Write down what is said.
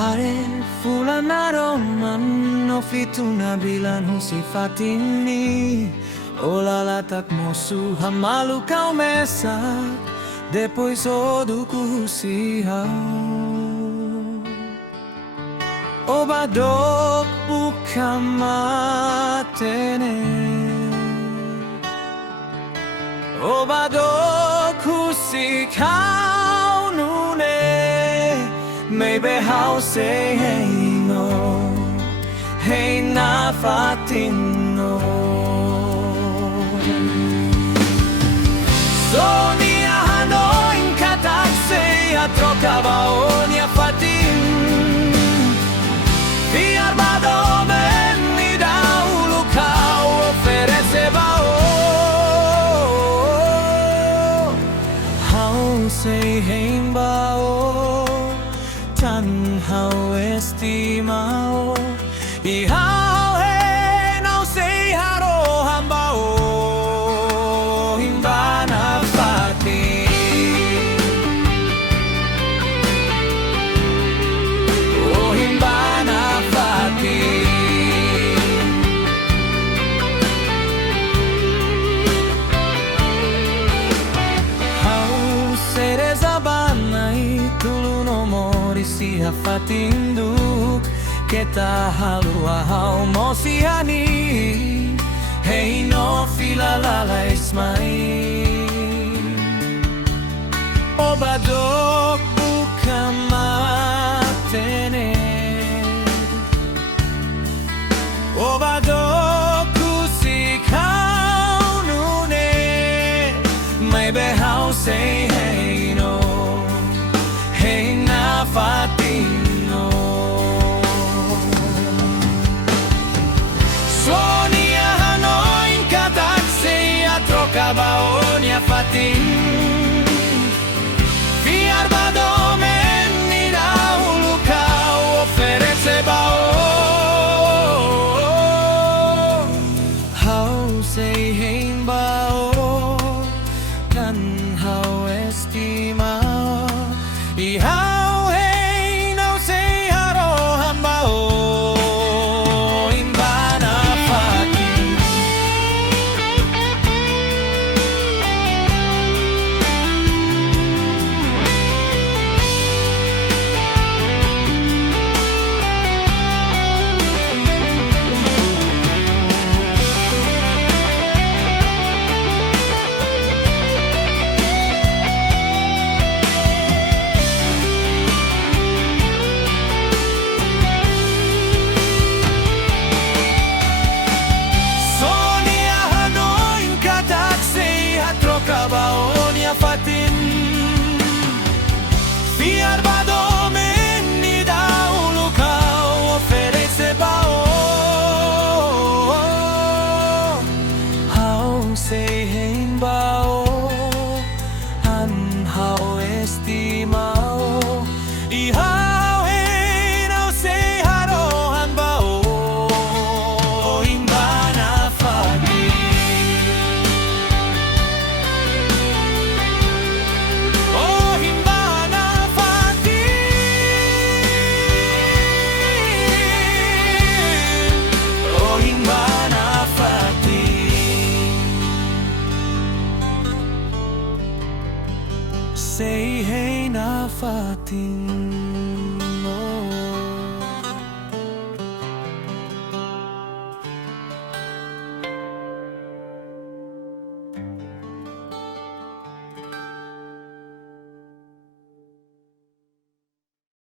Hare fulanaroman no fituna bilan Husi fatini Olalatak mosu hamalu kau mesak Depois oduku Husi Obadok bukan matene Obadok Husi kau nune Maybe how say hey no Hein Nafatin no Sonia Hanoin katak say a trocava onia fatin Fiar badomen ni daulu kau oferece bao How say hein bao Tan how estimao I how he no say haro hambao Himbana fati Oh himbana fati How serezabana Titulu no mori si hafatinduk Keta Haluha how mosiani Hey no filalala ismai Obadok bukan matene Obadok Husi kau nune Maybe how say hey no Hein Nafatin Sonia Hanoin katak seya trocava onia fatin Fiar badomen ni daulu kau oferece bao How say hein bao Kan how estimao I how hein no say haro hambao Fatin Fiar badomen ni daulu kau oferece bao How say hein bao Han how estimao I how hein au say haro han bao Himbana fatin Say Hein Nafatin